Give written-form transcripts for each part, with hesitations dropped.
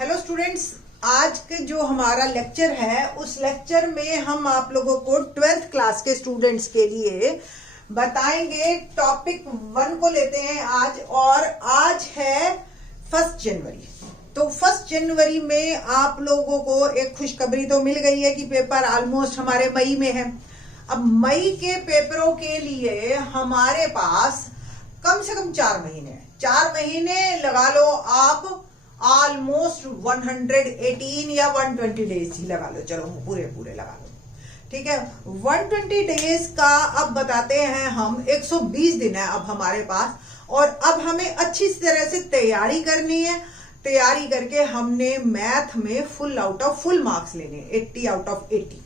Hello students, आज के जो हमारा लेक्चर है उस लेक्चर में हम आप लोगों को 12th क्लास के स्टूडेंट्स के लिए बताएंगे। टॉपिक 1 को लेते हैं आज, और आज है 1 जनवरी। तो 1 जनवरी में आप लोगों को एक खुशखबरी तो मिल गई है कि पेपर ऑलमोस्ट हमारे मई में है। अब मई के पेपरों के लिए हमारे पास कम से कम 4 महीने हैं। 4 महीने लगा लो आप, ऑलमोस्ट 118 या 120 डेज ही लगा लो, चलो पूरे लगा लो, ठीक है। 120 डेज का अब बताते हैं हम, 120 दिन है अब हमारे पास, और अब हमें अच्छी तरह से तैयारी करनी है। तैयारी करके हमने मैथ में full out of full marks लेने, 80 आउट ऑफ 80।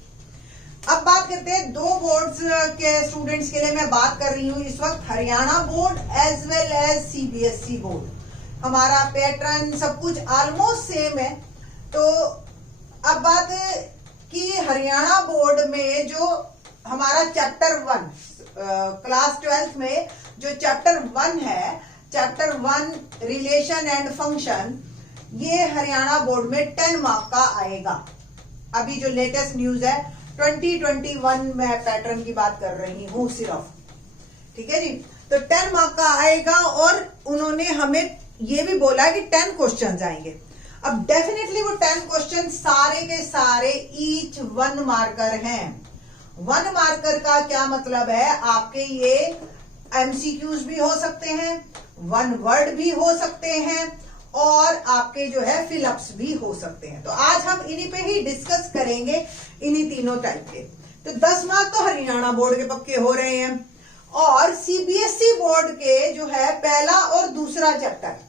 अब बात करते हैं 2 बोर्ड्स के स्टूडेंट्स के लिए मैं बात कर रही हूँ इस वक्त, Haryana board as well as CBSE board. हमारा पैटर्न सब कुछ ऑलमोस्ट सेम है। तो अब बात कि हरियाणा बोर्ड में जो हमारा चैप्टर 1 क्लास 12th में जो चैप्टर 1 है, चैप्टर 1 रिलेशन एंड फंक्शन, ये हरियाणा बोर्ड में 10 मार्क का आएगा। अभी जो लेटेस्ट न्यूज है 2021 में पैटर्न की बात कर रही हूं सिर्फ, ठीक है जी। तो 10 मार्क का आएगा, और उन्होंने हमें ये भी बोला कि 10 क्वेश्चंस आएंगे। अब डेफिनेटली वो 10 क्वेश्चन सारे के सारे ईच 1 मार्कर हैं। 1 मार्कर का क्या मतलब है, आपके ये एमसीक्यूज भी हो सकते हैं, 1 वर्ड भी हो सकते हैं, और आपके जो है फिलअप्स भी हो सकते हैं। तो आज हम इन्हीं पे ही डिस्कस करेंगे, इन्हीं तीनों टाइप के। तो 10 मार्क तो हरियाणा बोर्ड के पक्के हो रहे हैं, और सीबीएसई बोर्ड के जो है पहला और दूसरा चैप्टर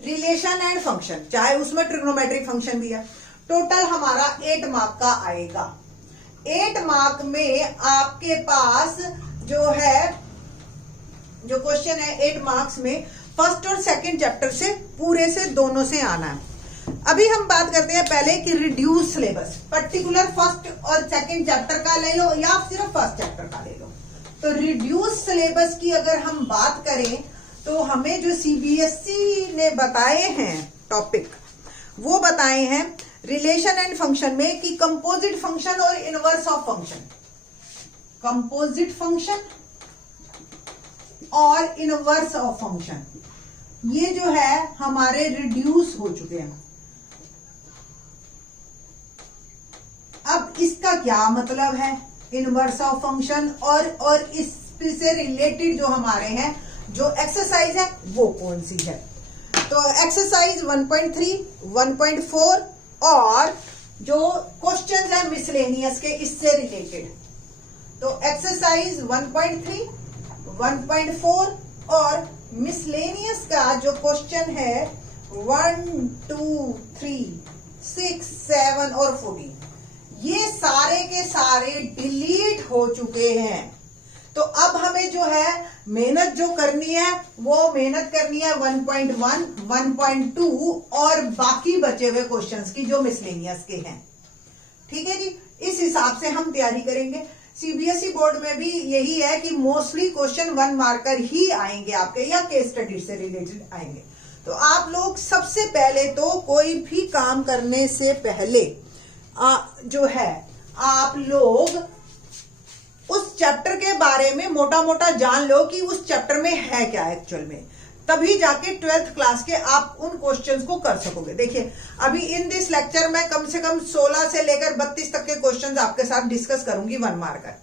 रिलेशन एंड फंक्शन, चाहे उसमें ट्रिग्नोमेट्रिक फंक्शन भी है, टोटल हमारा 8 मार्क का आएगा। 8 मार्क में आपके पास जो है, जो क्वेश्चन है 8 मार्क्स में फर्स्ट और सेकंड चैप्टर से पूरे से दोनों से आना है। अभी हम बात करते हैं पहले कि रिड्यूस सिलेबस, पर्टिकुलर फर्स्ट और सेकंड चैप्टर का ले लो या सिर्फ फर्स्ट चैप्टर का ले लो। तो रिड्यूस सिलेबस की अगर हम बात करें तो हमें जो सीबीएसई ने बताए हैं टॉपिक, वो बताए हैं रिलेशन एंड फंक्शन में कि कंपोजिट फंक्शन और inverse of function, composite function और इनवर्स ऑफ फंक्शन, ये जो है हमारे रिड्यूस हो चुके हैं। अब इसका क्या मतलब है इनवर्स ऑफ फंक्शन, और इससे रिलेटेड जो हमारे हैं जो एक्सरसाइज है वो कौन सी है। तो एक्सरसाइज 1.3, 1.4 और जो क्वेश्चंस है मिसलेनियस के इससे रिलेटेड। तो एक्सरसाइज 1.3, 1.4 और मिसलेनियस का जो क्वेश्चन है 1, 2, 3, 6, 7 और 14, ये सारे के सारे डिलीट हो चुके हैं। तो अब हमें जो है मेहनत जो करनी है वो मेहनत करनी है 1.1, 1.2 और बाकी बचे हुए क्वेश्चंस की जो मिसलेनियस के हैं, ठीक है जी। इस हिसाब से हम तैयारी करेंगे। सीबीएसई बोर्ड में भी यही है कि मोस्टली क्वेश्चन 1 मार्कर ही आएंगे आपके, या केस स्टडी से रिलेटेड आएंगे। तो आप लोग सबसे पहले तो कोई भी काम करने से पहले जो है आप लोग उस चैप्टर के बारे में मोटा मोटा जान लो कि उस चैप्टर में है क्या एक्चुअल में, तभी जाके 12th क्लास के आप उन क्वेश्चंस को कर सकोगे। देखिए अभी इन दिस लेक्चर में कम से कम 16 से लेकर 32 तक के क्वेश्चंस आपके साथ डिस्कस करूंगी 1 मार्कर।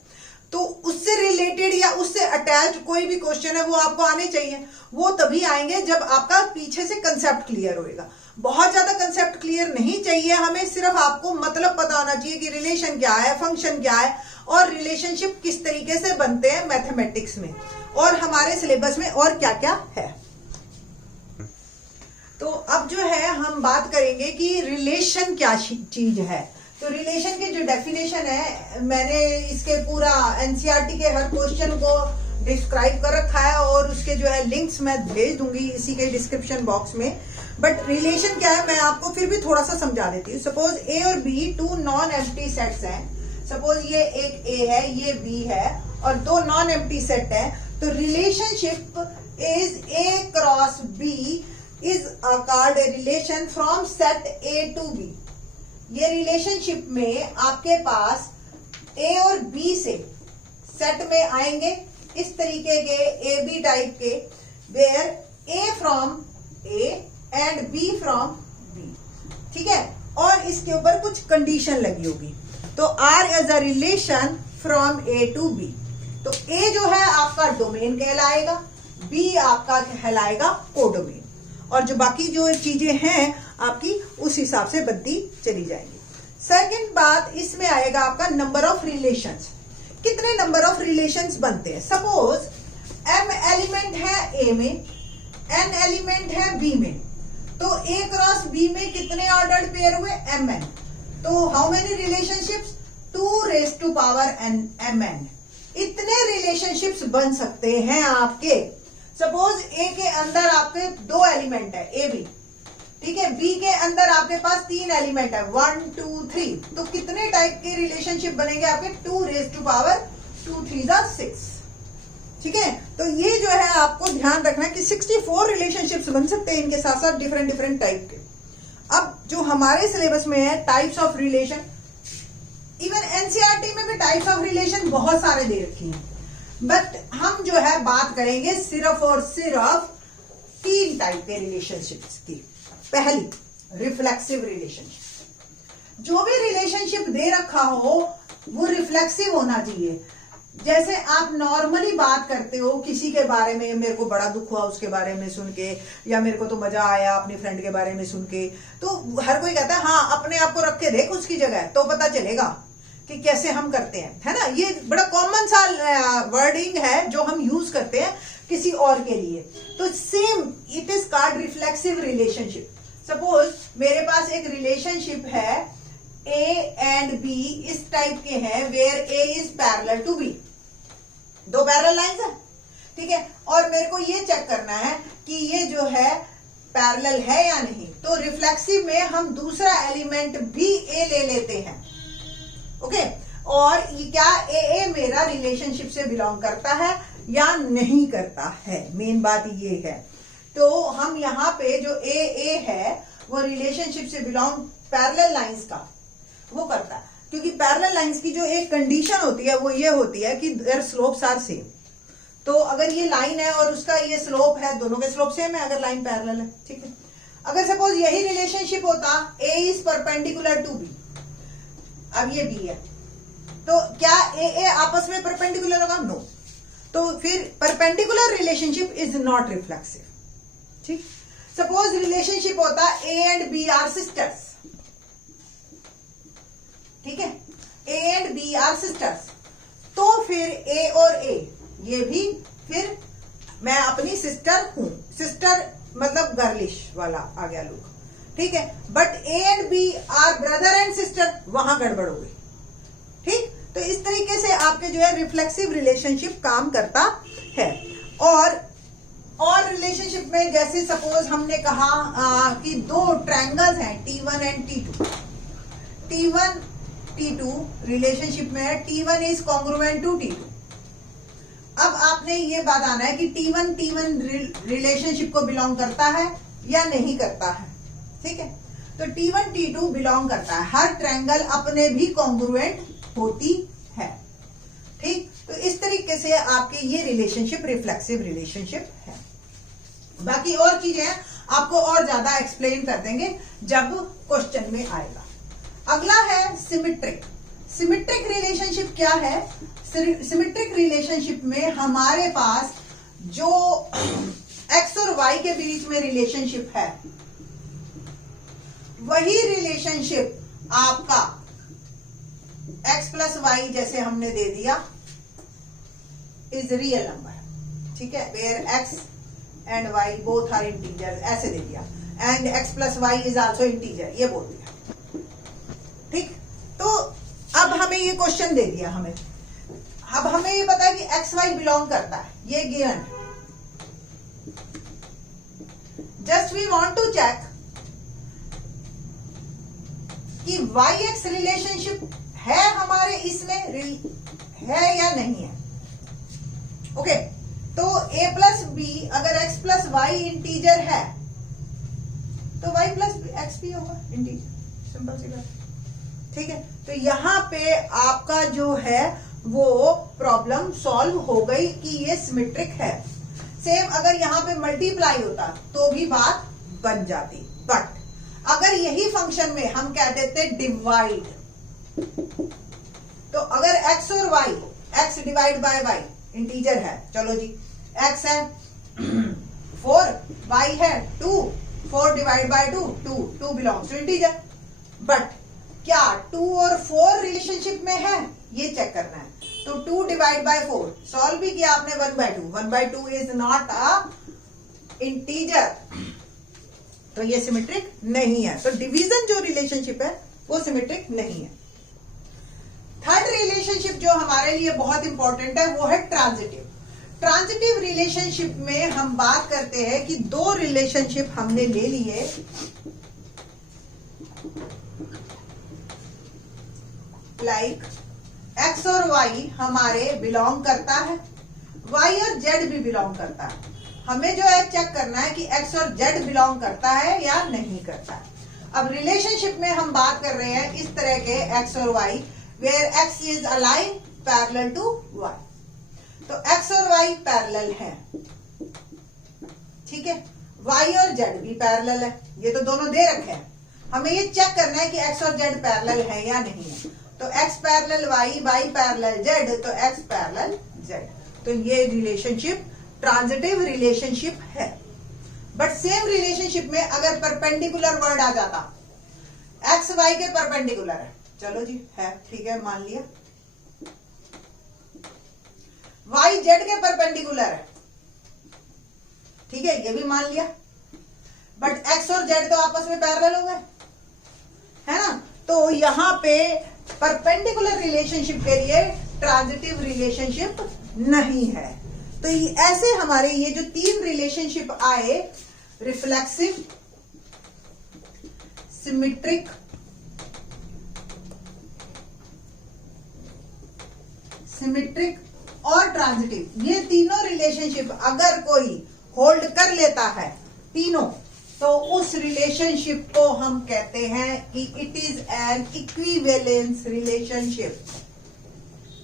तो उससे रिलेटेड या उससे अटैच कोई भी क्वेश्चन है वो आपको आने चाहिए। वो तभी आएंगे जब आपका पीछे से कंसेप्ट क्लियर होएगा। बहुत ज्यादा कंसेप्ट क्लियर नहीं चाहिए हमें, सिर्फ आपको मतलब पता होना चाहिए कि रिलेशन क्या है, फंक्शन क्या है, और रिलेशनशिप किस तरीके से बनते हैं मैथमेटिक्स में, और हमारे सिलेबस में और क्या क्या है। तो अब जो है हम बात करेंगे कि रिलेशन क्या चीज है। तो रिलेशन की जो डेफिनेशन है, मैंने इसके पूरा एनसीईआरटी के हर क्वेश्चन को डिस्क्राइब कर रखा है, और उसके जो है लिंक्स मैं भेज दूंगी इसी के डिस्क्रिप्शन बॉक्स में। बट रिलेशन क्या है मैं आपको फिर भी थोड़ा सा समझा देती हूँ। सपोज ए और बी 2 नॉन एम्प्टी सेट्स हैं। सपोज ये एक ए है, ये बी है, और 2 नॉन एम्प्टी सेट है। तो relationship is A cross B is called relation from set A to B. ये रिलेशनशिप में आपके पास ए और बी से सेट में आएंगे इस तरीके के ए बी टाइप के, where A from A and B from B, ठीक है। और इसके ऊपर कुछ कंडीशन लगी होगी। तो R as a relation from A to B. तो ए जो है आपका डोमेन कहलाएगा, बी आपका कहलाएगा कोडोमेन, और जो बाकी जो चीजें हैं आपकी उस हिसाब से बनती चली जाएंगी। सेकंड बात इसमें आएगा आपका नंबर ऑफ रिलेशंस। कितने नंबर ऑफ रिलेशंस बनते हैं? सपोज m एलिमेंट है ए में, n एलिमेंट है बी में, तो ए क्रॉस बी में कितने ऑर्डर्ड पेयर हुए? mn। तो हाउ मेनी रिलेशनशिप्स? 2 mn। इतने रिलेशनशिप्स बन सकते हैं आपके। सपोज ए के अंदर आपके 2 एलिमेंट है ए बी, ठीक है, बी के अंदर आपके पास 3 एलिमेंट है 1 2 3, तो कितने टाइप के रिलेशनशिप बनेंगे आपके? 2 3 6, ठीक है। तो ये जो है आपको ध्यान रखना है कि 64 रिलेशनशिप्स बन सकते हैं इनके साथ साथ डिफरेंट डिफरेंट टाइप के। अब जो हमारे सिलेबस में है types of relation, even NCERT में भी टाइप्स ऑफ रिलेशन बहुत सारे दे रखी हैं, बट हम जो है बात करेंगे सिर्फ और सिर्फ 3 टाइप के रिलेशनशिप्स की। पहली, रिफ्लेक्सिव रिलेशनशिप। जो भी रिलेशनशिप दे रखा हो वो रिफ्लेक्सिव होना चाहिए। जैसे आप नॉर्मली बात करते हो किसी के बारे में, मेरे को बड़ा दुख हुआ उसके बारे में सुन के, या मेरे को तो मजा आया अपनी फ्रेंड के बारे में सुन के, तो हर कोई कहता है हाँ अपने आप को रख के देख उसकी जगह तो पता चलेगा कि कैसे हम करते हैं, है ना। ये बड़ा कॉमन सा वर्डिंग है जो हम यूज करते हैं किसी और के लिए। तो same it is called reflexive relationship. Suppose मेरे पास एक रिलेशनशिप है ए एंड बी इस टाइप के हैं, where A is parallel to B. 2 parallel lines है, ठीक है, और मेरे को ये चेक करना है कि ये जो है पैरेलल है या नहीं। तो रिफ्लेक्सिव में हम दूसरा एलिमेंट भी ए ले लेते हैं, ओके। और ये क्या ए मेरा रिलेशनशिप से बिलोंग करता है या नहीं करता है, मेन बात ये है। तो हम यहाँ पे जो ए है वो रिलेशनशिप से बिलोंग पैरेलल लाइंस का वो करता है, क्योंकि पैरेलल लाइंस की जो एक कंडीशन होती है वो ये होती है कि देयर स्लोप्स आर सेम। तो अगर ये लाइन है और उसका ये स्लोप है, दोनों के स्लोप सेम है अगर लाइन पैरेलल है, ठीक है। अगर सपोज यही रिलेशनशिप होता ए इज परपेंडिकुलर टू बी, अब ये बी है, तो क्या ए आपस में परपेंडिकुलर होगा? नो। तो फिर perpendicular relationship is not reflexive, ठीक। सपोज रिलेशनशिप होता A and B are sisters, ठीक है, A and B are sisters, तो फिर ए और ए ये भी फिर मैं अपनी सिस्टर हूं, सिस्टर मतलब गर्लिश वाला आ गया लुक, ठीक है। But A and B are brother and sister, वहां गड़बड़ हो गई, ठीक। तो इस तरीके से आपके जो है रिफ्लेक्सिव रिलेशनशिप काम करता है। और रिलेशनशिप में जैसे सपोज हमने कहा कि 2 ट्रायंगल्स हैं T1 and T2। T1 T2 relationship में है, T1 is congruent to T2। अब आपने ये बात आना है कि T1 रिलेशनशिप को बिलोंग करता है या नहीं करता है, ठीक है। तो T1 T2 बिलोंग करता है, हर ट्रायंगल अपने भी कॉन्ग्रुएंट होती है, ठीक। तो इस तरीके से आपके ये रिलेशनशिप रिफ्लेक्सिव रिलेशनशिप है। बाकी और चीजें आपको और ज्यादा एक्सप्लेन कर देंगे जब क्वेश्चन में आएगा। अगला है सिमेट्रिक। सिमेट्रिक रिलेशनशिप क्या है? सिमेट्रिक रिलेशनशिप में हमारे पास जो एक्स और वाई के बीच में रिलेशनशिप है वही रिलेशनशिप आपका x प्लस वाई जैसे हमने दे दिया इज रियल नंबर, ठीक है, where x and y both are integer, ऐसे दे दिया, and x plus y is also integer, ये बोल दिया, ठीक। तो अब हमें ये क्वेश्चन दे दिया, अब हमें ये पता है कि एक्स वाई बिलोंग करता है, ये given. Just we want to check कि वाई एक्स रिलेशनशिप है हमारे इसमें है या नहीं है, ओके। तो a प्लस बी अगर x प्लस वाई इंटीजर है तो y प्लस एक्स भी होगा इंटीजर, सिंपल सी बात। ठीक है, तो यहाँ पे आपका जो है वो प्रॉब्लम सॉल्व हो गई कि ये सिमेट्रिक है। सेम अगर यहाँ पे मल्टीप्लाई होता तो भी बात बन जाती, बट अगर यही फंक्शन में हम कह देते डिवाइड, तो अगर x और y, x divide by y integer है, चलो जी x है 4, y है 2, 4 divide by 2, 2 belongs to integer. But क्या 2 और 4 रिलेशनशिप में है, ये चेक करना है। तो 2 डिवाइड बाय 4 सॉल्व भी किया आपने 1/2, 1/2 इज नॉट अ इंटीजर, तो ये सिमेट्रिक नहीं है। तो डिवीजन जो रिलेशनशिप है वो सिमेट्रिक नहीं है। थर्ड रिलेशनशिप जो हमारे लिए बहुत इंपॉर्टेंट है वो है ट्रांजिटिव। ट्रांजिटिव रिलेशनशिप में हम बात करते हैं कि दो रिलेशनशिप हमने ले लिए, लाइक x और y हमारे बिलोंग करता है, y और z भी बिलोंग करता है। हमें जो है चेक करना है कि x और z बिलोंग करता है या नहीं करता है। अब रिलेशनशिप में हम बात कर रहे हैं इस तरह के x और y, where x is a line parallel to y। तो x और y पैरेलल है, ठीक है, y और z भी पैरेलल है, ये तो दोनों दे रखे हैं। हमें ये चेक करना है कि x और z पैरेलल है या नहीं है। तो x parallel y, y parallel z, तो x पैरेलल z। तो ये रिलेशनशिप ट्रांजिटिव रिलेशनशिप है। बट सेम रिलेशनशिप में अगर परपेंडिकुलर वर्ड आ जाता, x y के परपेंडिकुलर है, चलो जी है, ठीक है, मान लिया। y z के परपेंडिकुलर है, ठीक है, ये भी मान लिया। बट x और z तो आपस में पैरेलल हो गए, है ना। तो यहां पे परपेंडिकुलर रिलेशनशिप के लिए ट्रांजिटिव रिलेशनशिप नहीं है। तो ऐसे हमारे ये जो तीन रिलेशनशिप आए, रिफ्लेक्सिव, सिमेट्रिक, और ट्रांजिटिव, ये तीनों रिलेशनशिप अगर कोई होल्ड कर लेता है तीनों, तो उस रिलेशनशिप को हम कहते हैं कि it is an equivalence relationship.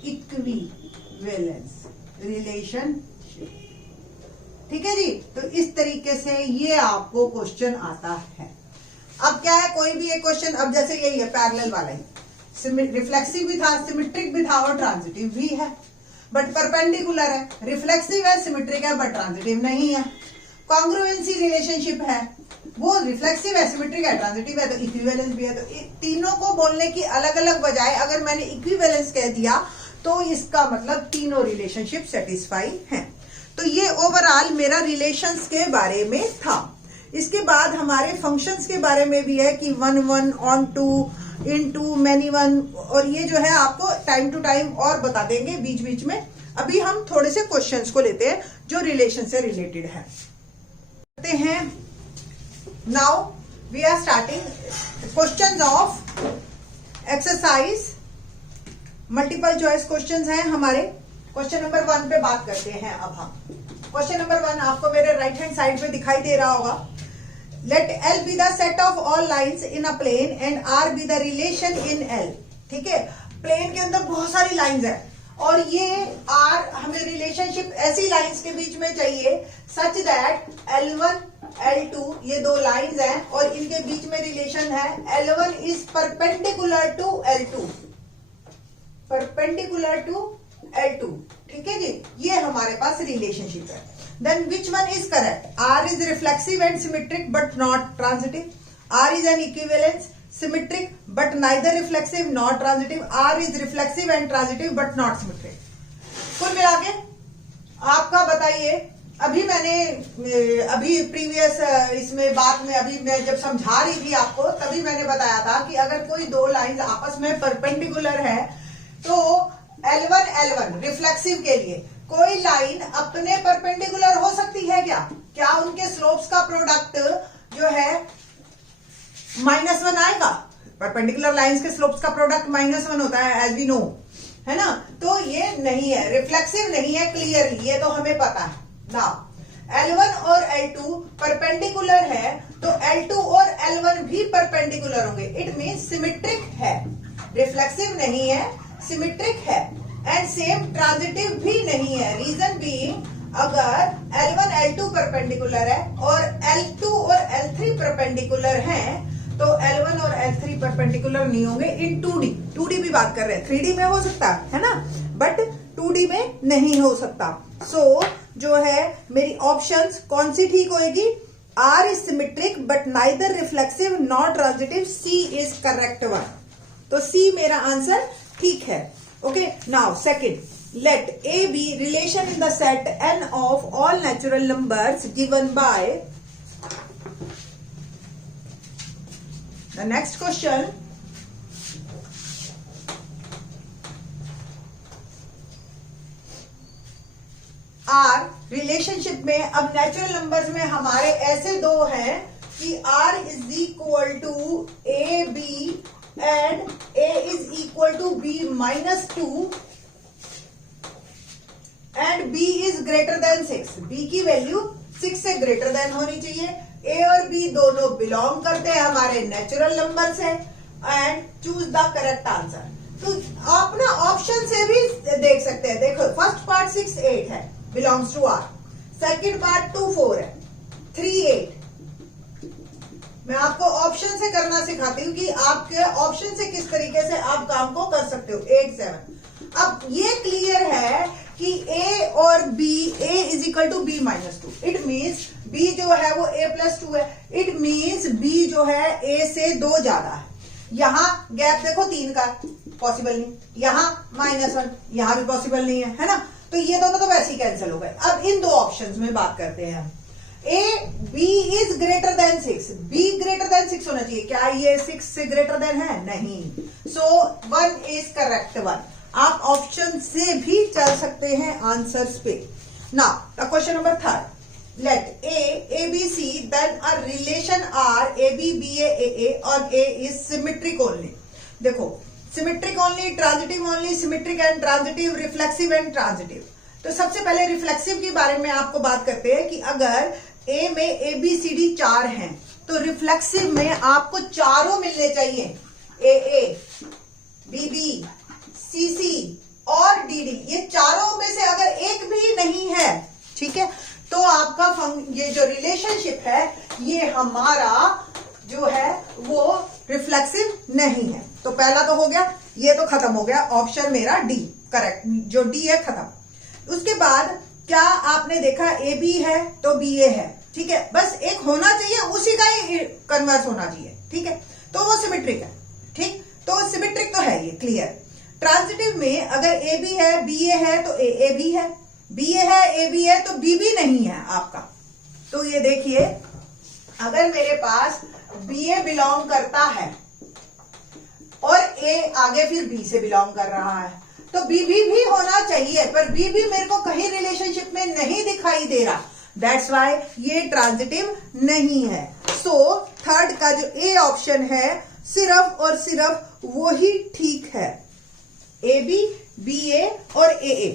Equivalence relationship, ठीक है जी। तो इस तरीके से ये आपको क्वेश्चन आता है। अब क्या है, कोई भी एक क्वेश्चन, अब जैसे यही है पैरेलल वाला ही, रिफ्लेक्सिव भी था, सिमेट्रिक भी था और ट्रांजिटिव भी है। बट परपेंडिकुलर है, रिफ्लेक्सिव है, सिमेट्रिक है, बट ट्रांजिटिव नहीं है। कॉन्ग्रुएंसी रिलेशनशिप है, वो रिफ्लेक्सिव है, सिमेट्रिक है, ट्रांजिटिव है, तो इक्विवेलेंस भी है। तो तीनों को बोलने की अलग अलग बजाय अगर मैंने इक्विवेलेंस कह दिया तो इसका मतलब तीनों रिलेशनशिप सेटिस्फाई हैं। तो ये ओवरऑल मेरा रिलेशंस के बारे में था। इसके बाद हमारे फंक्शंस के बारे में भी है कि 1 1 ऑन 2 इन 2 मैनी 1, और ये जो है आपको टाइम टू टाइम और बता देंगे बीच बीच में। अभी हम थोड़े से क्वेश्चंस को लेते हैं जो रिलेशन से रिलेटेड है। करते हैं, now we are starting questions of exercise. Multiple choice questions हैं हमारे। क्वेश्चन नंबर 1 पे बात करते हैं। अब हम क्वेश्चन नंबर 1 आपको मेरे राइट हैंड साइड पे दिखाई दे रहा होगा। Let L be the set of all lines in a plane and R be the relation in L। ठीक है, प्लेन के अंदर बहुत सारी लाइन्स है और ये R हमें रिलेशनशिप ऐसी लाइन्स के बीच में चाहिए सच दैट L1 L2 ये दो लाइन्स हैं और इनके बीच में रिलेशन है L1 is perpendicular to L2, perpendicular to L2। ठीक है जी, ये हमारे पास रिलेशनशिप है। Then which one is correct? R is reflexive and symmetric but not transitive. R is an equivalence, symmetric but neither reflexive nor transitive. R is reflexive and transitive but not symmetric. कुल मिला के आपका बताइए। अभी मैंने previous इसमें बात में अभी मैं जब समझा रही थी आपको तभी मैंने बताया था कि अगर कोई दो लाइंस आपस में परपेंडिकुलर है तो L1 रिफ्लेक्सिव के लिए कोई लाइन अपने परपेंडिकुलर हो सकती है क्या? क्या उनके स्लोप्स का प्रोडक्ट जो है -1 आएगा? परपेंडिकुलर लाइंस के स्लोप्स का प्रोडक्ट -1 होता है एज वी नो, है ना। तो ये नहीं है, रिफ्लेक्सिव नहीं है क्लियरली, ये तो हमें पता है ना। L1 और L2 परपेंडिकुलर है तो L2 और L1 भी परपेंडिकुलर होंगे। इट मीन सिमेट्रिक है, रिफ्लेक्सिव नहीं है, सिमेट्रिक है। एंड सेम ट्रांजिटिव भी नहीं है। रीजन बीइंग, अगर L1 L2 परपेंडिकुलर है और L2 और L3 परपेंडिकुलर हैं, तो L1 और L3 परपेंडिकुलर नहीं होंगे इन 2D। 2D भी बात कर रहे हैं, 3D में हो सकता है ना, बट 2D में नहीं हो सकता। सो जो है मेरी ऑप्शंस कौन सी ठीक होएगी? R is symmetric but neither reflexive nor transitive. C is correct one. तो C मेरा आंसर ठीक है। Okay, now second, let A be relation in the set n of all natural numbers given by the next question. R relationship में, अब natural numbers में हमारे ऐसे दो हैं कि R is equal to A B and A is equal to B -2 and B is greater than 6। B की value 6 से ग्रेटर देन होनी चाहिए। A और B दोनों बिलोंग करते हैं हमारे नेचुरल नंबर से। And choose the correct answer. तो आप ना ऑप्शन से भी देख सकते हैं। देखो, फर्स्ट पार्ट 6 8 है, belongs to R। Second part 2 4 है, 3 8। मैं आपको ऑप्शन से करना सिखाती हूँ कि आपके ऑप्शन से किस तरीके से आप काम को कर सकते हो। 8 7। अब ये क्लियर है कि A और B, A is equal to B -2। It means B जो है वो A +2 है। इट मीन्स B जो है A से 2 ज्यादा है। यहां गैप देखो 3 का, पॉसिबल नहीं। यहां -1, यहां भी पॉसिबल नहीं है ना। तो ये दोनों तो वैसे ही कैंसिल हो गए। अब इन दो ऑप्शंस में बात करते हैं। A, B is greater than 6। B greater than 6 होना चाहिए। क्या ये 6 से ग्रेटर देन है? नहीं। So 1 is correct one. आप ऑप्शन से भी चल सकते हैं आंसर्स पे। Now question number 3, let A B C then a relation R A B B A A A और A इज सिमेट्रिक ओनली। देखो, symmetric only, transitive only, symmetric and transitive, reflexive and transitive. तो सबसे पहले reflexive के बारे में आपको बात करते हैं कि अगर A में ABCD 4 हैं, तो रिफ्लेक्सिव में आपको चारों मिलने चाहिए। AA, BB, CC और DD, ये चारों में से अगर एक भी नहीं है, ठीक है, तो आपका ये जो रिलेशनशिप है ये हमारा जो है वो रिफ्लेक्सिव नहीं है। तो पहला तो हो गया, ये तो खत्म हो गया। ऑप्शन मेरा डी करेक्ट, जो डी है खत्म। उसके बाद क्या आपने देखा AB है तो BA है, ठीक है, बस एक होना चाहिए, उसी का ही कन्वर्स होना चाहिए, ठीक है, तो वो सिमेट्रिक है। ठीक, तो सिमेट्रिक तो है, ये क्लियर। ट्रांजिटिव में अगर AB है BA है तो AA भी है, BA है AB है तो BB नहीं है आपका। तो ये देखिए, अगर मेरे पास BA बिलोंग करता है और A आगे फिर B से बिलोंग कर रहा है, तो BB भी होना चाहिए, पर BB मेरे को कहीं रिलेशनशिप में नहीं दिखाई दे रहा। दैट्स वाई ये ट्रांजिटिव नहीं है। सो थर्ड का जो A ऑप्शन है सिर्फ और सिर्फ वो ही ठीक है। AB, BA और AA।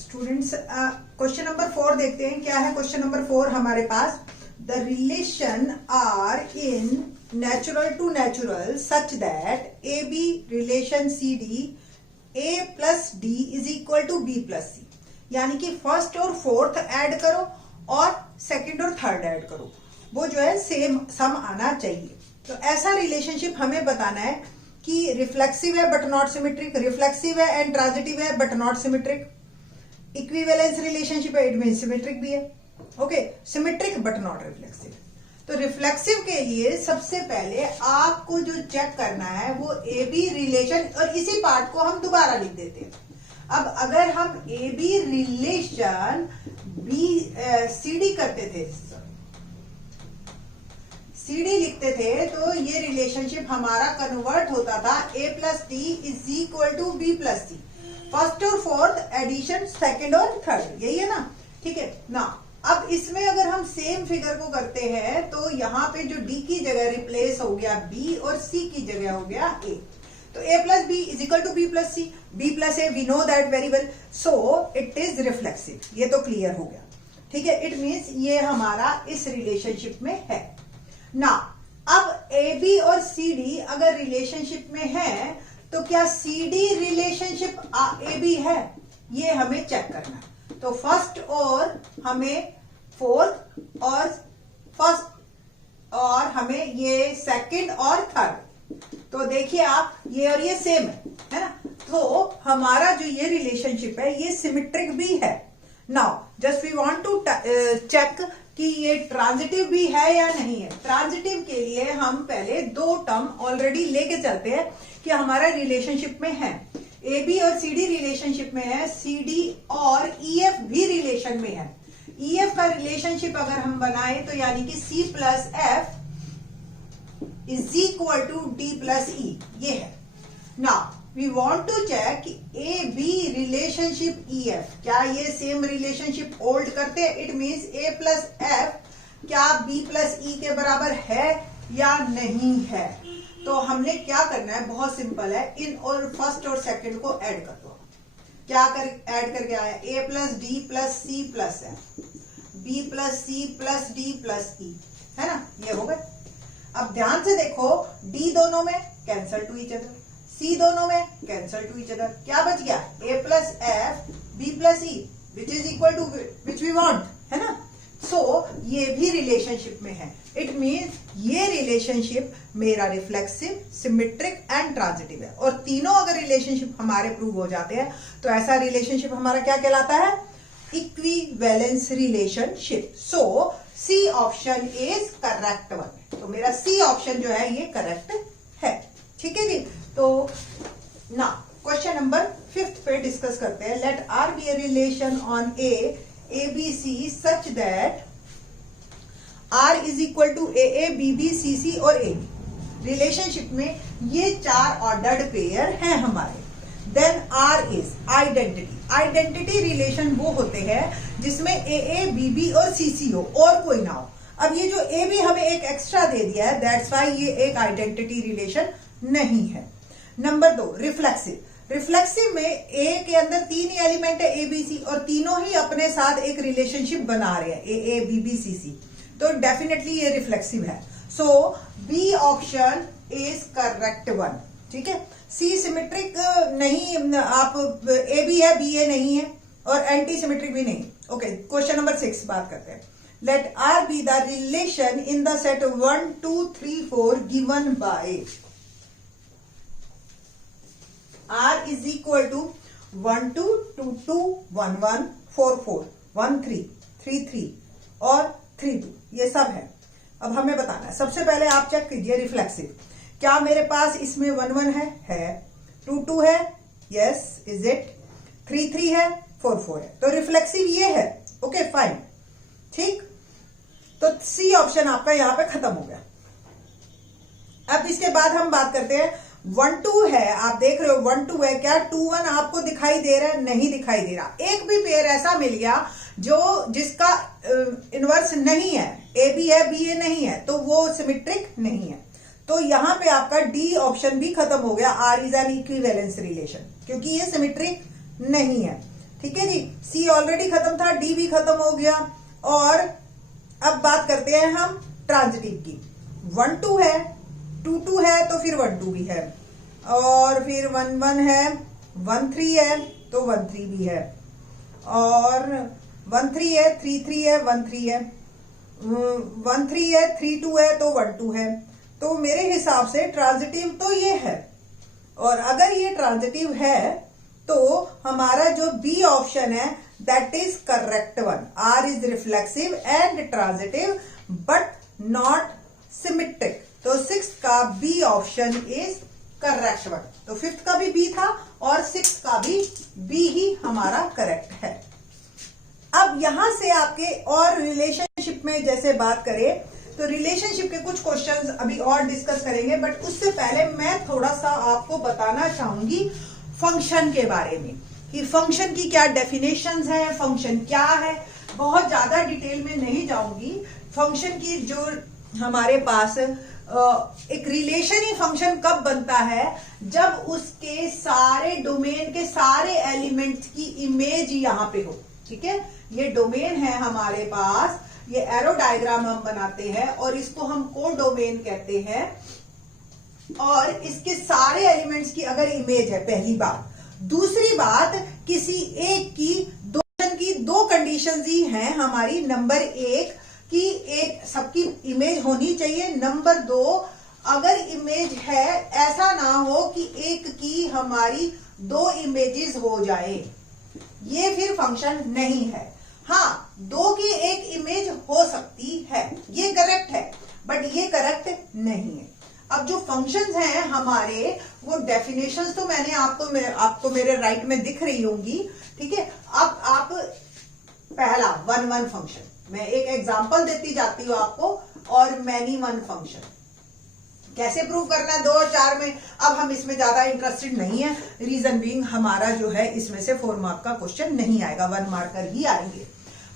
स्टूडेंट्स, क्वेश्चन नंबर 4 देखते हैं। क्या है क्वेश्चन नंबर 4 हमारे पास? The relation R in natural to natural such that AB relation CD A plus D is equal to B plus C। यानी कि फर्स्ट और फोर्थ ऐड करो और सेकंड और थर्ड ऐड करो, वो जो है सेम सम आना चाहिए। तो ऐसा रिलेशनशिप हमें बताना है कि रिफ्लेक्सिव है बट नॉट सिमेट्रिक, रिफ्लेक्सिव है एंड ट्रांजिटिव है but not symmetric, equivalence relationship है, इट मीन सिमेट्रिक भी है, okay, symmetric but not reflexive. तो रिफ्लेक्सिव के लिए सबसे पहले आपको जो चेक करना है वो AB रिलेशन, और इसी पार्ट को हम दोबारा लिख देते हैं। अब अगर हम AB रिलेशन CD करते थे, CD लिखते थे, तो ये रिलेशनशिप हमारा कन्वर्ट होता था A plus D is equal to B plus C। First और फोर्थ एडिशन, सेकंड और थर्ड, यही है ना, ठीक है ना। अब इसमें अगर हम सेम फिगर को करते हैं तो यहाँ पे जो D की जगह रिप्लेस हो गया B और C की जगह हो गया A। तो a plus B is equal to B plus C, B plus A we know that very well, so it is reflexive. ये तो क्लियर हो गया, ठीक है। इट मीन्स ये हमारा इस रिलेशनशिप में है ना। अब ए बी और सी डी अगर रिलेशनशिप में है तो क्या C D relationship A B है, ये हमें चेक करना है। तो फर्स्ट और हमें फोर्थ और फर्स्ट और हमें ये सेकंड और थर्ड, तो देखिए आप ये और ये सेम है ना। तो हमारा जो ये रिलेशनशिप है ये सिमेट्रिक भी है। Now just we want to check कि ये ट्रांजिटिव भी है या नहीं है। ट्रांजिटिव के लिए हम पहले दो टर्म ऑलरेडी लेके चलते हैं कि हमारा रिलेशनशिप में है। ए बी और सी डी रिलेशनशिप में है, सी डी और ई एफ भी रिलेशन में है। ई एफ का रिलेशनशिप अगर हम बनाए तो यानी कि C plus F is equal to D plus E, ये है। Now we want to check कि A B relationship E F, क्या ये सेम रिलेशनशिप होल्ड करते हैं। It means A plus F क्या बी प्लस ई के बराबर है या नहीं है। तो हमने क्या करना है, बहुत सिंपल है, इन और फर्स्ट और सेकंड को ऐड कर दो। क्या कर ऐड करके आया, A plus D plus C plus F, B plus C plus D plus E, है ना, ये हो गए। अब ध्यान से देखो, डी दोनों में cancel to each other, C दोनों में कैंसल टू ईच अदर, क्या बच गया, A plus F B plus E which is equal to which we want, है ना। सो ये भी रिलेशनशिप में है। इट मीन्स ये रिलेशनशिप मेरा रिफ्लेक्सिव, सिमेट्रिक एंड ट्रांजिटिव है। और तीनों अगर रिलेशनशिप हमारे प्रूव हो जाते हैं तो ऐसा रिलेशनशिप हमारा क्या कहलाता है, equivalence relationship. So C option is correct one. तो मेरा सी ऑप्शन जो है ये करेक्ट है, ठीक है जी। तो ना क्वेश्चन नंबर 5 पे डिस्कस करते हैं। Let R be a relation on A B C such that R is equal to A B B C C और ए बी। रिलेशनशिप में ये चार ऑर्डर्ड पेयर हैं हमारे। Then R is identity. Identity relation वो होते हैं जिसमें ए बी बी और सी सी हो और कोई ना हो। अब ये जो ए बी हमें एक एक्स्ट्रा दे दिया है, दैट्स वाई ये एक आइडेंटिटी रिलेशन नहीं है। Number 2 reflexive. रिफ्लेक्सिव में ए के अंदर तीन ही एलिमेंट है, ए बी सी, और तीनों ही अपने साथ एक रिलेशनशिप बना रहे हैं, ए बी बी सी सी, तो डेफिनेटली ये रिफ्लेक्सिव है। So B option is correct one, ठीक है। सी सिमेट्रिक नहीं, आप ए बी है बी ए नहीं है, और एंटी सिमेट्रिक भी नहीं। ओके, क्वेश्चन नंबर 6 बात करते हैं। Let R be the relation in the set 1 2 3 4 given by R is equal to 1 2 2 2 1 1 4 4 1 3 3 3 और 3 2, ये सब है। अब हमें बताना है, सबसे पहले आप चेक कीजिए रिफ्लेक्सिव। क्या मेरे पास इसमें 1 1 है 2 2 है, यस, इज इट, 3 3 है, 4 4 है, तो रिफ्लेक्सिव ये है। ओके फाइन, ठीक। तो सी ऑप्शन आपका यहां पे खत्म हो गया। अब इसके बाद हम बात करते हैं 1 2 है, आप देख रहे हो 1 2 है, क्या 2 1 आपको दिखाई दे रहा है, नहीं दिखाई दे रहा। एक भी पेयर ऐसा मिल गया जो जिसका इनवर्स नहीं है, ए बी है बी ए नहीं है, तो वो सिमेट्रिक नहीं है। तो यहां पे आपका डी ऑप्शन भी खत्म हो गया, R is an equivalence relation, क्योंकि ये सिमेट्रिक नहीं है, ठीक है जी। सी ऑलरेडी खत्म था, डी भी खत्म हो गया। और अब बात करते हैं हम ट्रांजिटिव की। 1 2 है, 2 2 है, तो फिर 1 2 भी है, और फिर 1 1 है, 1 3 है, तो 1 3 भी है, और 1 3 है, 3 3 है, 1 3 है, 1 3 है, 3 2 है, तो 1 2 है। तो मेरे हिसाब से ट्रांजिटिव तो ये है, और अगर ये ट्रांजिटिव है तो हमारा जो बी ऑप्शन है that is correct one. R is reflexive and transitive but not symmetric. तो 6th का B option is correct one. तो 5th का भी बी था और 6th का भी बी ही हमारा करेक्ट है। अब यहां से आपके और रिलेशनशिप में जैसे बात करें तो रिलेशनशिप के कुछ क्वेश्चंस अभी और डिस्कस करेंगे, बट उससे पहले मैं थोड़ा सा आपको बताना चाहूंगी फंक्शन के बारे में कि फंक्शन की क्या डेफिनेशंस है, फंक्शन क्या है। बहुत ज्यादा डिटेल में नहीं जाऊंगी। फंक्शन की जो हमारे पास एक रिलेशन फंक्शन कब बनता है, जब उसके सारे डोमेन के सारे एलिमेंट्स की इमेज यहां पे हो। ठीक है, ये डोमेन है हमारे पास, ये एरो डायग्राम हम बनाते हैं और इसको हम कोड डोमेन कहते हैं, और इसके सारे एलिमेंट्स की अगर इमेज है, पहली बात। दूसरी बात, किसी एक की दो कंडीशंस ही हैं हमारी। नंबर एक कि एक सबकी इमेज होनी चाहिए। नंबर दो, अगर इमेज है ऐसा ना हो कि एक की हमारी दो इमेजेस हो जाए, ये फिर फंक्शन नहीं है। हाँ, दो की एक इमेज हो सकती है, ये करेक्ट है, बट ये करेक्ट नहीं है। अब जो फंक्शंस हैं हमारे, वो डेफिनेशंस तो मैंने आपको मेरे राइट में दिख रही होंगी। ठीक है, अब आप पहला वन फंक्शन, मैं एक एग्जांपल देती जाती हूं आपको, और मैनी वन फंक्शन कैसे प्रूव करना है 2 और 4 में। अब हम इसमें ज्यादा इंटरेस्टेड नहीं है, रीजन बीइंग हमारा जो है इसमें से 4 मार्क का क्वेश्चन नहीं आएगा, 1 मार्कर ही आएंगे।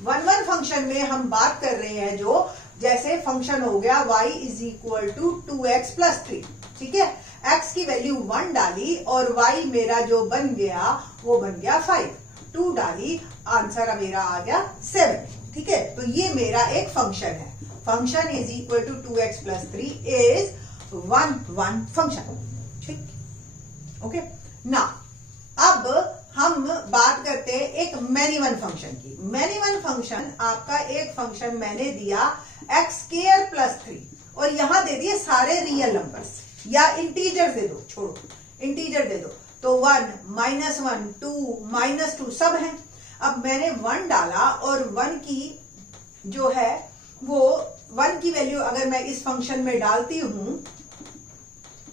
वन फंक्शन में हम बात कर रहे हैं जो, जैसे फंक्शन हो गया y is equal to 2x plus 3। ठीक है, x की वैल्यू 1 डाली और y मेरा जो बन गया वो बन गया 5। 2 डाली, आंसर मेरा आ गया 7। ठीक है, तो ये मेरा एक फंक्शन है। Function is equal to 2x plus 3 is one function. ठीक, ओके ना। अब हम बात करते हैं एक मैनी वन फंक्शन की। मैनी वन फंक्शन, आपका एक फंक्शन मैंने दिया x स्क्वायर प्लस 3 और यहां दे दिए सारे रियल नंबर्स, या इंटीजर दे दो, छोड़ो इंटीजर दे दो, तो 1 -1 2 -2 सब है। अब मैंने 1 डाला और 1 की जो है वो 1 की वैल्यू अगर मैं इस फंक्शन में डालती हूं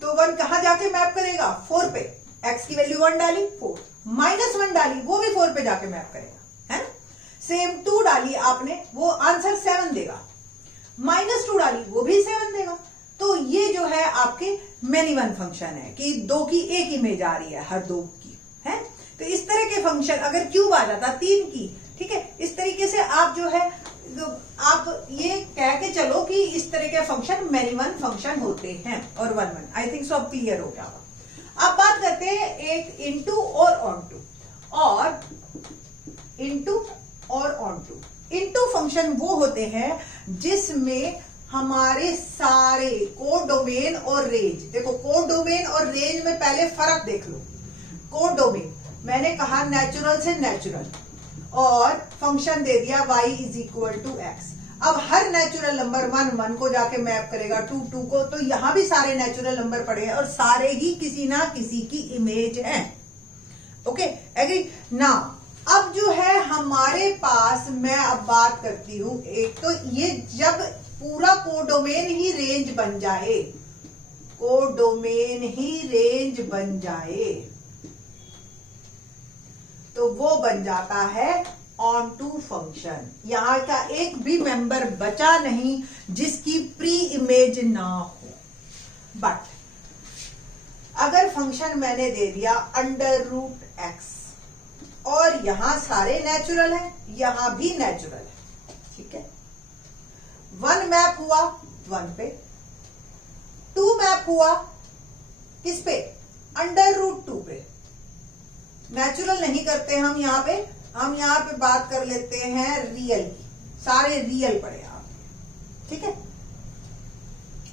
तो 1 कहां जाके मैप करेगा, 4 पे। x की वैल्यू 1 डाली 4, -1 डाली वो भी 4 पे जाके मैप करेगा, है। सेम 2 डाली आपने, वो आंसर 7 देगा। -2 डाली वो भी 7 देगा। तो ये जो है आपके मैनी वन फंक्शन है कि 2 की एक इमेज आ रही है हर 2 की, है। तो इस तरह के फंक्शन, अगर क्यूब आ जाता 3 की, ठीक है, इस तरीके से आप जो है आप ये कह के चलो कि इस तरह के फंक्शन मैनी वन फंक्शन होते हैं, और वन आई थिंक सो अब क्लियर हो गया। अब बात करते हैं एक इनटू और ऑनटू, और इनटू और ऑनटू। इनटू फंक्शन वो होते हैं जिसमें हमारे सारे कोड डोमेन और रेंज, देखो कोड डोमेन और रेंज में पहले फर्क देख लो। कोड डोमेन मैंने कहा नेचुरल से नेचुरल, और फंक्शन दे दिया y is equal to x. अब हर नेचुरल नंबर 1 को जाके मैप करेगा 2 को, तो यहां भी सारे नेचुरल नंबर पड़े हैं और सारे ही किसी ना किसी की इमेज है। ओके, एग्री ना। अब जो है हमारे पास, मैं अब बात करती हूं एक, तो ये जब पूरा कोडोमेन ही रेंज बन जाए, कोडोमेन ही रेंज बन जाए, तो वो बन जाता है ऑनटू फंक्शन। यहां का एक भी मेंबर बचा नहीं जिसकी प्री इमेज ना हो। बट अगर फंक्शन मैंने दे दिया √x, और यहां सारे नेचुरल है, यहां भी नेचुरल है, ठीक है। 1 मैप हुआ 1 पे, 2 मैप हुआ किस पे, √2 पे। नेचुरल नहीं करते हम यहाँ पे, हम यहाँ पे बात कर लेते हैं रियल की, सारे रियल पड़े आप, ठीक है।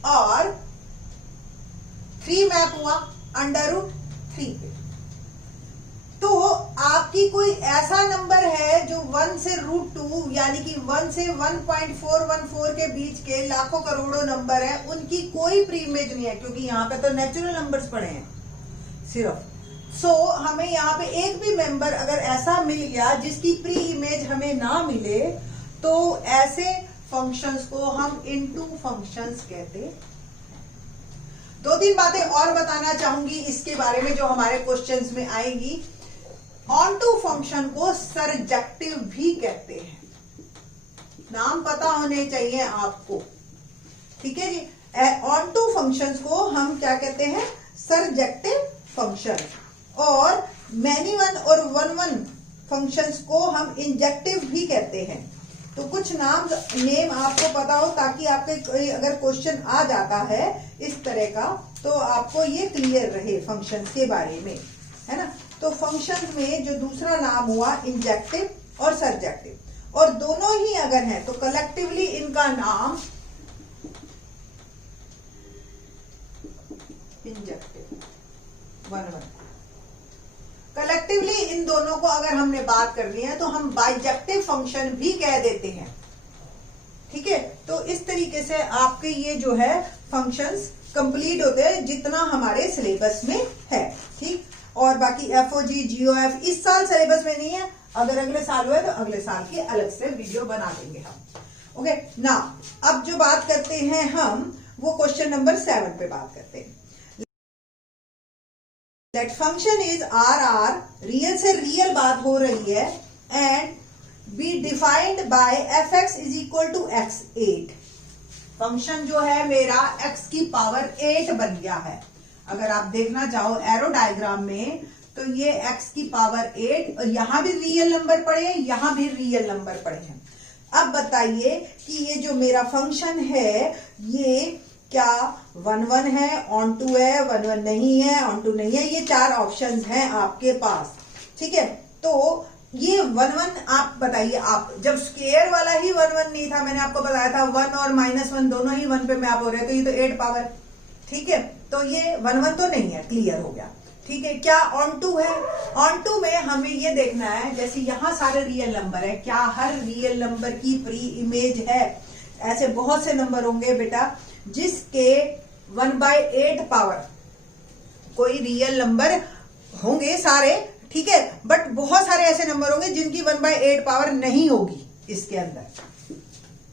और 3 मैप हुआ √3 पे। तो आपकी कोई ऐसा नंबर है जो 1 से √2 यानी कि 1 से 1.414 के बीच के लाखों करोड़ों नंबर है, उनकी कोई प्री इमेज नहीं है, क्योंकि यहाँ पे तो नेचुरल नंबर्स पड़े हैं सिर्फ। सो हमें यहाँ पे एक भी मेंबर अगर ऐसा मिल गया जिसकी प्री इमेज हमें ना मिले, तो ऐसे फंक्शंस को हम इनटू फंक्शंस कहते हैं। 2-3 बातें और बताना चाहूंगी इसके बारे में जो हमारे क्वेश्चंस में आएंगी। ऑनटू फंक्शन को सरजेक्टिव भी कहते हैं, नाम पता होने चाहिए आपको, ठीक है जी। ऑनटू फंक्शंस को हम क्या कहते हैं, सरजेक्टिव फंक्शन। और मैनी वन और 1 फंक्शंस को हम इंजेक्टिव भी कहते हैं। तो कुछ नेम आपको पता हो, ताकि आपके कोई अगर क्वेश्चन आ जाता है इस तरह का तो आपको ये क्लियर रहे फंक्शन के बारे में, है ना। तो फंक्शन में जो दूसरा नाम हुआ इंजेक्टिव और सरजेक्टिव, और दोनों ही अगर हैं तो कलेक्टिवली इनका नाम इंजेक्टिव 1 कलेक्टिवली इन दोनों को अगर हमने बात करनी है तो हम बाइजेक्टिव फंक्शन भी कह देते हैं, ठीक है। तो इस तरीके से आपके ये जो है फंक्शंस कंप्लीट होते हैं जितना हमारे सिलेबस में है, ठीक। और बाकी एफओजी जीओएफ इस साल सिलेबस में नहीं है, अगर अगले साल हुए तो अगले साल की अलग से वीडियो बना देंगे हम। ओके ना, अब जो बात करते हैं हम वो क्वेश्चन नंबर 7 पे बात करते हैं। That function is RR, real से रियल बात हो रही है, and be defined by fx is equal to x8। Function जो है मेरा x की पावर 8 बन गया है। अगर आप देखना चाहो एरो डायग्राम में तो ये x की पावर 8, और यहां भी रियल नंबर पड़े हैं, यहां भी रियल नंबर पड़े हैं। अब बताइए कि ये जो मेरा फंक्शन है ये क्या 1 1 है, ऑन टू है, 1 1 नहीं है, ऑन टू नहीं है, ये 4 ऑप्शंस हैं आपके पास, ठीक है। तो ये 1 1 आप बताइए, आप जब स्क्वायर वाला ही 1 1 नहीं था, मैंने आपको बताया था 1 और -1 दोनों ही 1 पे मैप हो रहे हैं, तो ये तो 8 पावर, ठीक है। तो ये 1 1 तो नहीं है, क्लियर हो गया, ठीक है। क्या ऑन टू है? ऑन टू में हमें ये देखना है, जैसे यहां सारे रियल नंबर है, क्या हर रियल नंबर की प्री इमेज है? ऐसे बहुत से नंबर होंगे बेटा जिसके 1/8 पावर कोई रियल नंबर होंगे सारे, ठीक है, बट बहुत सारे ऐसे नंबर होंगे जिनकी 1/8 पावर नहीं होगी इसके अंदर,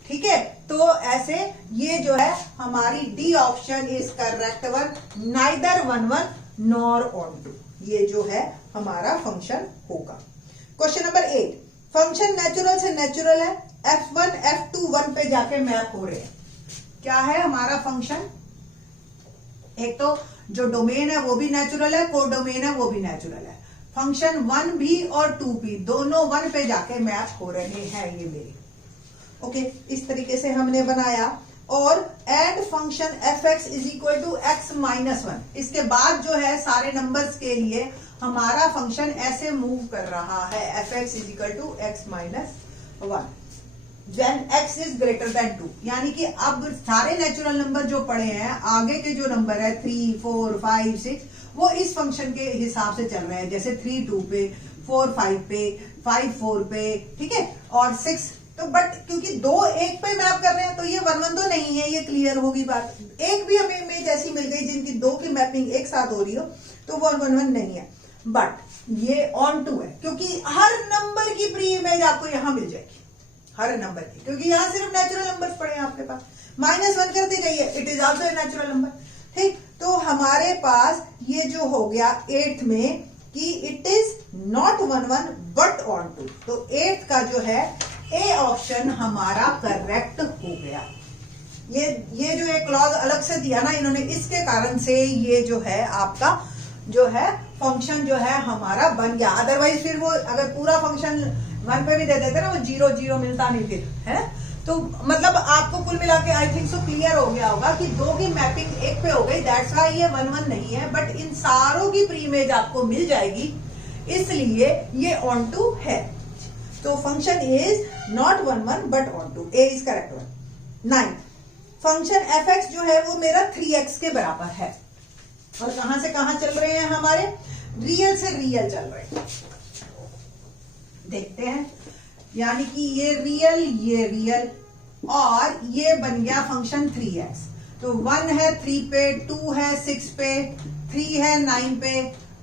ठीक है। तो ऐसे ये जो है हमारी D option is correct one, neither 1 1 nor onto, ये जो है हमारा फंक्शन होगा। क्वेश्चन नंबर 8, फंक्शन नेचुरल से नेचुरल है, f1 f2 1 पे जाके मैप हो रहे हैं। क्या है हमारा फंक्शन? एक तो जो डोमेन है वो भी नेचुरल है, कोडोमेन है वो भी नेचुरल है। फंक्शन 1 भी और 2 भी दोनों 1 पे जाके मैप हो रहे हैं ये मेरे, ओके। इस तरीके से हमने बनाया। और and function fx is equal to x-1, इसके बाद जो है सारे नंबर्स के लिए हमारा फंक्शन ऐसे मूव कर रहा है, fx is equal to x-1 when x is greater than 2, यानी कि अब सारे नेचुरल नंबर जो पड़े हैं, आगे के जो नंबर है 3 4 5 6 वो इस फंक्शन के हिसाब से चल रहे हैं, जैसे 3 2 पे, 4 5 पे, 5 4 पे, ठीक है, और 6 तो, बट क्योंकि 2 1 पे मैप कर रहे हैं तो ये 1 1 तो नहीं है, ये क्लियर होगी बात। एक भी हमें इमेज ऐसी मिल गई जिनकी 2 की मैपिंग एक साथ हो रही हो तो वो 1 1 नहीं है, बट ये ऑन टू है क्योंकि हर नंबर की प्री इमेज आपको यहां मिल जाएगी, हर नंबर की, क्योंकि यहां सिर्फ नेचुरल नंबर्स पड़े हैं आपके पास। -1 कर दी गई है, it is also a natural number, ठीक। तो हमारे पास ये जो हो गया 8th में कि it is not 1 1 but onto, तो 8th का जो है ए ऑप्शन हमारा करेक्ट हो गया। ये जो एक क्लॉज अलग से दिया ना इन्होंने, इसके कारण से ये जो है आपका जो है फंक्शन जो है हमारा बन गया। अदरवाइज फिर वो अगर पूरा फंक्शन 1 पे भी दे देते ना, वो 0 0 मिलता नहीं फिर, है। तो मतलब आपको कुल मिला के आई थिंक सो क्लियर हो गया होगा कि 2 की मैपिंग 1 पे हो गई, दैट्स व्हाई ये 1 1 नहीं है, बट इन सारों की प्री इमेज आपको मिल जाएगी, इसलिए ये ऑन टू है। तो function is not 1 1 but onto, A is correct one. 9, function fx जो है वो मेरा 3x के बराबर है, और कहां से कहां चल रहे हैं हमारे, रियल से रियल चल रहे हैं, देखते हैं। यानी कि ये रियल और ये बन गया फंक्शन 3x। तो 1 है 3 पे, 2 है 6 पे, 3 है 9 पे,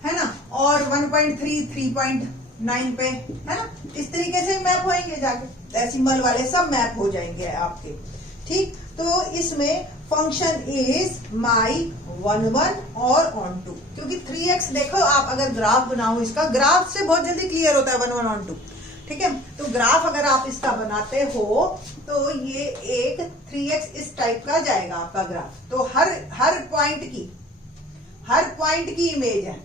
है ना, और 1.3 3.9 पे, है ना। इस तरीके से मैप होंगे जाके, डेसिमल वाले सब मैप हो जाएंगे आपके, ठीक। तो इसमें फंक्शन इज माई 1 1 और ऑन टू, क्योंकि 3x देखो आप अगर ग्राफ बनाओ, इसका ग्राफ से बहुत जल्दी क्लियर होता है 1 1 ऑन टू, ठीक है। तो ग्राफ अगर आप इसका बनाते हो तो ये एक 3x इस टाइप का जाएगा आपका ग्राफ। तो हर पॉइंट की इमेज है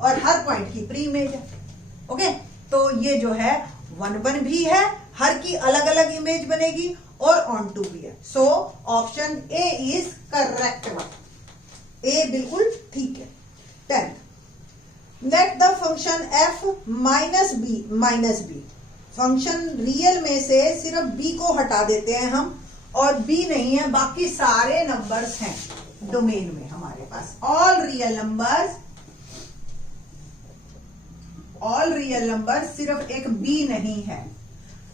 और हर पॉइंट की प्री इमेज है, ओके। तो ये जो है 1 1 भी है हर की अलग अलग इमेज बनेगी और ऑन टू भी है। So option A is correct one, A बिल्कुल ठीक है। 10th, let the function f minus B, function real में से सिर्फ b को हटा देते हैं हम, और b नहीं है, बाकी सारे नंबर्स हैं डोमेन में हमारे पास। ऑल रियल नंबर, सिर्फ एक b नहीं है।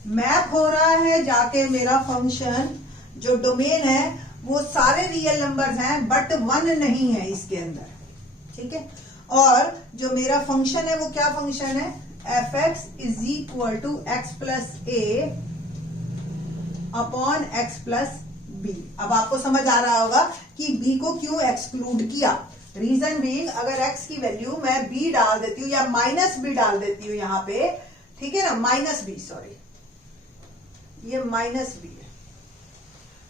मैप हो रहा है जाके मेरा फंक्शन, जो डोमेन है वो सारे रियल नंबर्स हैं, बट 1 नहीं है इसके अंदर, ठीक है। और जो मेरा फंक्शन है वो क्या फंक्शन है, f(x) is equal to x plus A upon x plus B. अब आपको समझ आ रहा होगा कि b को क्यों एक्सक्लूड किया। रीजन बीइंग, अगर x की वैल्यू मैं b डाल देती हूँ या माइनस b डाल देती हूँ यहाँ पे, ठीक है ना, माइनस b, सॉरी ये माइनस b है,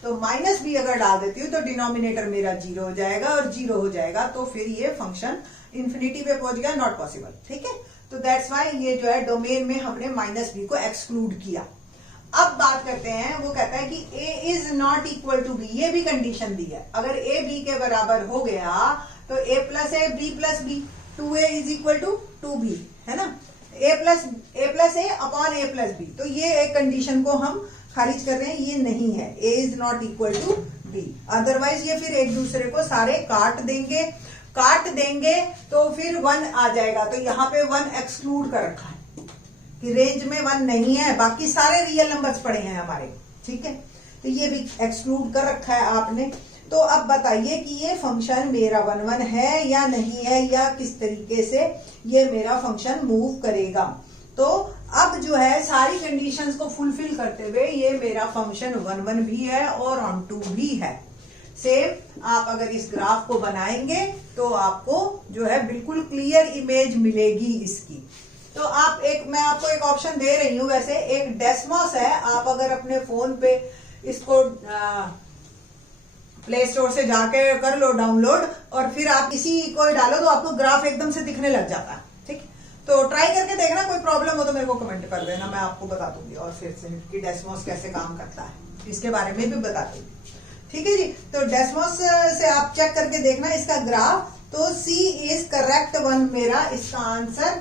तो माइनस b अगर डाल देती हूँ तो डिनोमिनेटर मेरा 0 हो जाएगा, और 0 हो जाएगा तो फिर ये फंक्शन इंफिनिटी पे पहुंच गया, नॉट पॉसिबल, ठीक है। तो दैट्स वाई ये जो है डोमेन में हमने माइनस b को एक्सक्लूड किया। अब बात करते हैं, वो कहता है कि a is not equal to b, ये भी कंडीशन दी है। अगर a b के बराबर हो गया तो a plus a b plus b, 2a is equal to 2b, है ना, a plus a upon a plus b। तो ये एक कंडीशन को हम खारिज कर रहे हैं, ये नहीं है, a is not equal to b। Otherwise ये फिर एक दूसरे को सारे काट देंगे तो फिर 1 आ जाएगा। तो यहाँ पे 1 एक्सक्लूड कर रखा है कि रेंज में 1 नहीं है, बाकी सारे रियल नंबर्स पड़े हैं हमारे, ठीक है। तो ये भी एक्सक्लूड कर रखा है आपने। तो अब बताइए कि ये फंक्शन मेरा 1 1 है या नहीं है, या किस तरीके से ये मेरा फंक्शन मूव करेगा। तो अब जो है सारी कंडीशंस को फुलफिल करते हुए ये मेरा फंक्शन 1 1 भी है और ऑन टू भी है। सेम आप अगर इस ग्राफ को बनाएंगे तो आपको जो है बिल्कुल क्लियर इमेज मिलेगी इसकी। तो मैं आपको एक ऑप्शन दे रही हूं, वैसे एक डेस्मोस है, आप अगर अपने फोन पे इसको प्ले स्टोर से जाके कर लो डाउनलोड, और फिर आप इसी को डालो तो आपको ग्राफ एकदम से दिखने लग जाता है, ठीक। तो ट्राई करके देखना, कोई प्रॉब्लम हो तो मेरे को कमेंट कर देना, मैं आपको बता दूंगी और फिर से कि डेस्मोस कैसे काम करता है इसके बारे में भी बता दूंगी, ठीक है जी। तो डेस्मोस से आप चेक करके देखना इसका ग्राफ। तो C इज करेक्ट वन मेरा इसका answer.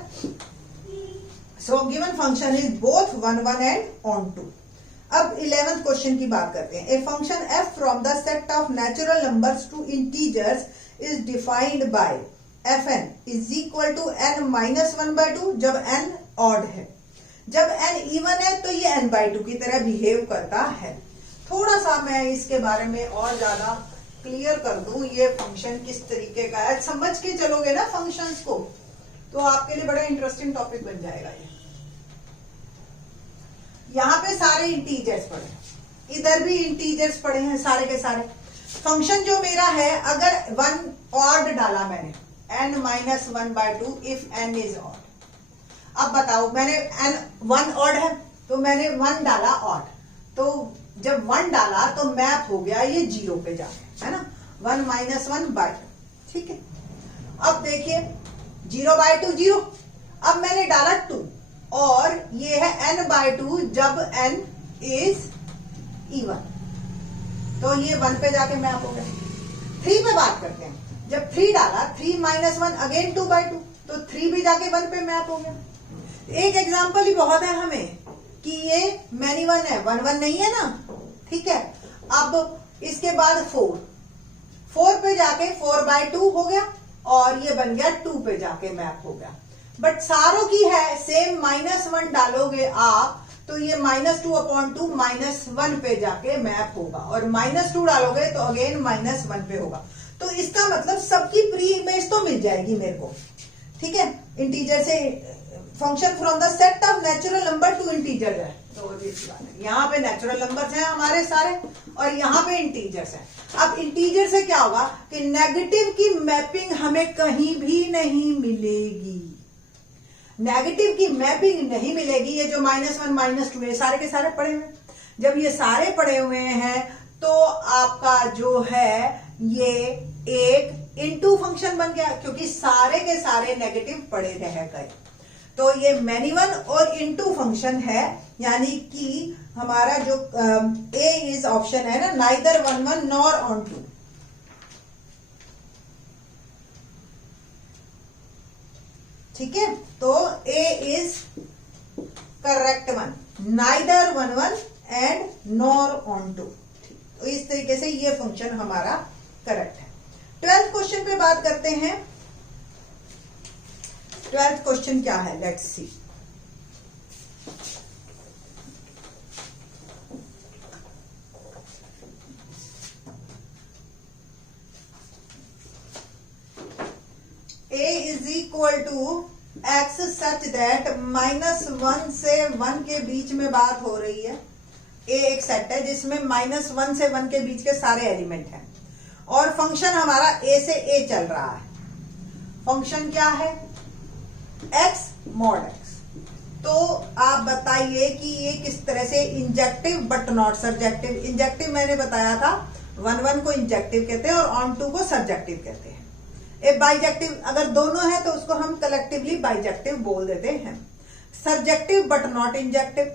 So given function is both 1 1 and onto. अब 11th क्वेश्चन की बात करते हैं। A function f from the set of natural numbers to integers is defined by fn is equal to n minus 1/2 जब n odd है। जब n even है तो ये n/2 की तरह बिहेव करता है। थोड़ा सा मैं इसके बारे में और ज्यादा क्लियर कर दूं, ये फंक्शन किस तरीके का है, समझ के चलोगे ना फंक्शंस को तो आपके लिए बड़ा इंटरेस्टिंग टॉपिक बन जाएगा ये। यहाँ पे सारे इंटीजर्स पड़े हैं, इधर भी इंटीजर्स पड़े हैं सारे के सारे। फंक्शन जो मेरा है, अगर 1 ऑड डाला मैंने, n minus 1/2 if n is odd. अब बताओ, मैंने n 1 ऑड है तो मैंने 1 डाला ऑड, तो जब 1 डाला तो मैप हो गया ये 0 पे जाके, है ना, 1 माइनस 1/2, ठीक है। अब देखिए 0/2 0। अब मैंने डाला 2 और ये है n/2 जब n इज इवन, तो ये 1 पे जाके मैप हो गया। 3 पे बात करते हैं, जब 3 डाला, 3 माइनस 1 अगेन 2/2, तो 3 भी जाके 1 पे मैप हो गया। एक एग्जांपल ही बहुत है हमें कि ये मैनी 1 है, 1 1 नहीं है ना, ठीक है। अब इसके बाद 4 पे जाके 4/2 हो गया और ये बन गया 2 पे जाके मैप हो गया। बट सारों की है सेम, -1 डालोगे आप तो ये -2/2 -1 पे जाके मैप होगा, और -2 डालोगे तो अगेन -1 पे होगा। तो इसका मतलब सबकी प्री इमेज तो मिल जाएगी मेरे को, ठीक है। इंटीजर से function from the set of natural number two integer है, तो यहाँ पे नेचुरल नंबर्स हैं हमारे सारे और यहाँ पे इंटीजर्स हैं। अब इंटीजर से क्या होगा कि नेगेटिव की मैपिंग हमें कहीं भी नहीं मिलेगी, नेगेटिव की मैपिंग नहीं मिलेगी। ये जो -1 -2 ये सारे के सारे पड़े हुए, जब ये सारे पड़े हुए हैं तो आपका जो है ये एक इनटू फंक्शन बन गया, क्योंकि सारे के सारे नेगेटिव पड़े रह गए। तो ये मैनी वन और इनटू फंक्शन है, यानी कि हमारा जो ए इज ऑप्शन है ना, neither one one nor onto. ठीक है, तो A is correct one, neither one one and nor onto. तो इस तरीके से ये फंक्शन हमारा करेक्ट है। 12th क्वेश्चन पे बात करते हैं। 12th क्वेश्चन क्या है, let's see. a is equal to x such that -1 से 1 के बीच में बात हो रही है। ए एक सेट है जिसमें -1 से 1 के बीच के सारे एलिमेंट हैं और फंक्शन हमारा ए से ए चल रहा है। फंक्शन क्या है, x mod x। तो आप बताइए कि ये किस तरह से injective but not subjective. Injective मैंने बताया था, 1 1 को इंजेक्टिव कहते हैं और ऑन टू को सब्जेक्टिव कहते हैं। एक बाइजेक्टिव अगर दोनों है तो उसको हम कलेक्टिवली बाइजेक्टिव बोल देते हैं। Subjective but not injective,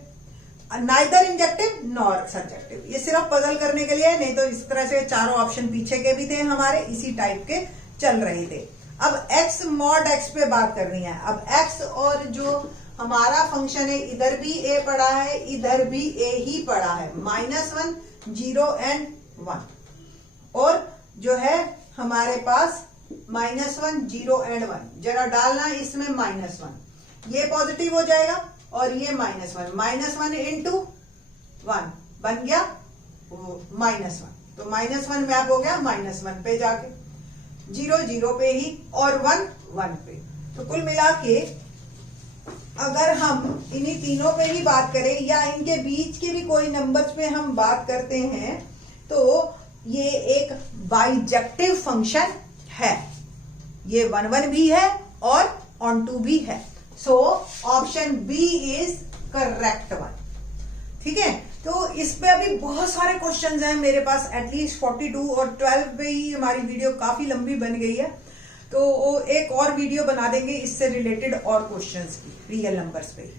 neither injective nor subjective. ये सिर्फ पजल करने के लिए है, नहीं तो इस तरह से चारों ऑप्शन पीछे के भी थे हमारे, इसी टाइप के चल रहे थे। अब x mod x पे बात करनी है। अब x और जो हमारा फंक्शन है, इधर भी a पड़ा है, इधर भी a ही पड़ा है, -1 0 एंड 1, और जो है हमारे पास -1 0 एंड 1। जरा डालना इसमें -1, ये पॉजिटिव हो जाएगा और ये -1 इंटू 1 बन गया -1, तो -1 मैप हो गया -1 पे जाके, 0 0 पे ही और 1 1 पे। तो कुल मिला के अगर हम इन्हीं तीनों पे ही बात करें या इनके बीच के भी कोई नंबर्स पे हम बात करते हैं, तो ये एक बाइजेक्टिव फंक्शन है। ये 1 1 भी है और ऑन टू भी है। So option B is correct one. ठीक है, तो इस पे अभी बहुत सारे क्वेश्चंस हैं मेरे पास, एटलीस्ट 42, और 12 पे ही हमारी वीडियो काफी लंबी बन गई है, तो एक और वीडियो बना देंगे इससे रिलेटेड और क्वेश्चंस की, रियल नंबर्स पे।